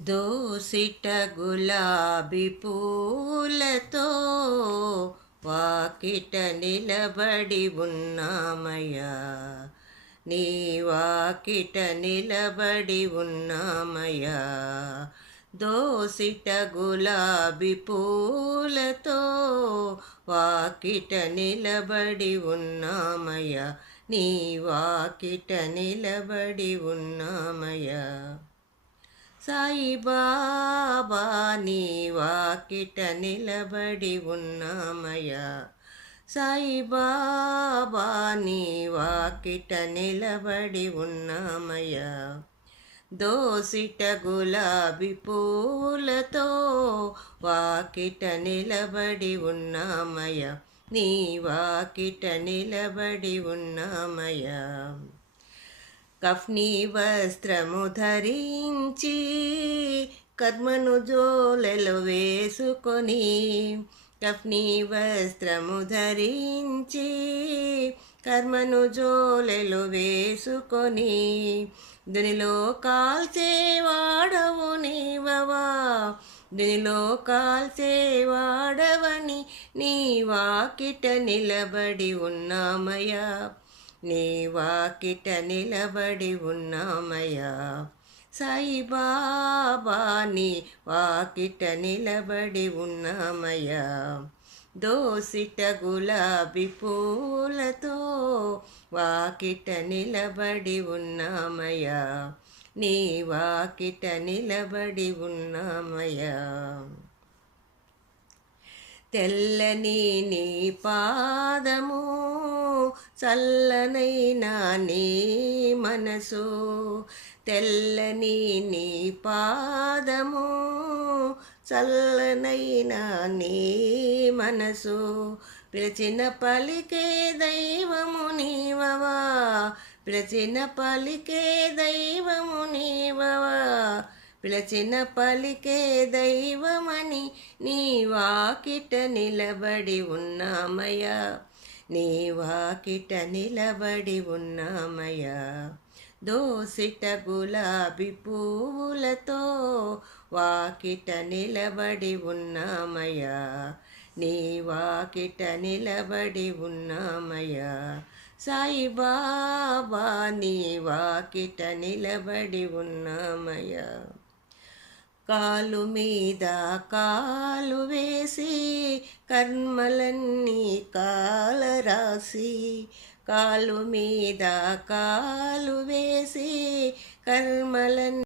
దోసిట గులాబీ పూలతో వాకిట నిలబడి ఉన్నామయ్యా, నీ వాకిట నిలబడి ఉన్నామయ్యా. దోసిట గులాబీ పూలతో వాకిట నిలబడి ఉన్నామయ్యా, నీ వాకిట నిలబడి ఉన్నామయ్యా. సాయిబాబా నీ వాకిట నిలబడి ఉన్నామయ్యా, సాయిబాబా నీ వాకిట నిలబడి ఉన్నామయ్యా. దోసిట గులాబీ పూలతో వాకిట నిలబడి ఉన్నామయ్యా, నీ వాకిట నిలబడి ఉన్నామయ్యా. కఫ్నీ వస్త్రము ధరించి కర్మను జోలెలో వేసుకొని, కఫ్నీ వస్త్రము ధరించి కర్మను జోలెలో వేసుకొని, దునిలో కాల్చేవాడవు నీవవా, దునిలో కాల్చేవాడవని నీ వాకిట నిలబడి ఉన్నామయ్యా, నీ వాకిట నిలబడి ఉన్నామయ్యా. సాయిబాబా నీ వాకిట నిలబడి ఉన్నామయ్యా. దోసిట గులాబీ పూలతో వాకిట నిలబడి ఉన్నామయ్యా, నీ వాకిట నిలబడి ఉన్నామయ్యా. తెల్లని నీ పాదము, చల్లనైనా నీ మనసు, తెల్లని నీ పాదము, చల్లనైనా నీ మనసు, పిలిచిన పలికే దైవము నీవవా, పిలిచిన పలికే దైవము నీవవా, పిలిచిన పలికే దైవమని నీ వాకిట నిలబడి ఉన్నామయ్యా, నీ వాకిట నిలబడి ఉన్నామయ్యా. దోసిట గులాబీ పూలతో వాకిట నిలబడి ఉన్నామయ్యా, నీ వాకిట నిలబడి ఉన్నామయ్యా. సాయిబాబా నీ వాకిట నిలబడి ఉన్నామయ్యా. కాలు మీద కాలు వేసి కర్మలన్నీ కాలరాసి, కాలు మీద కాలు వేసి కర్మలన్నీ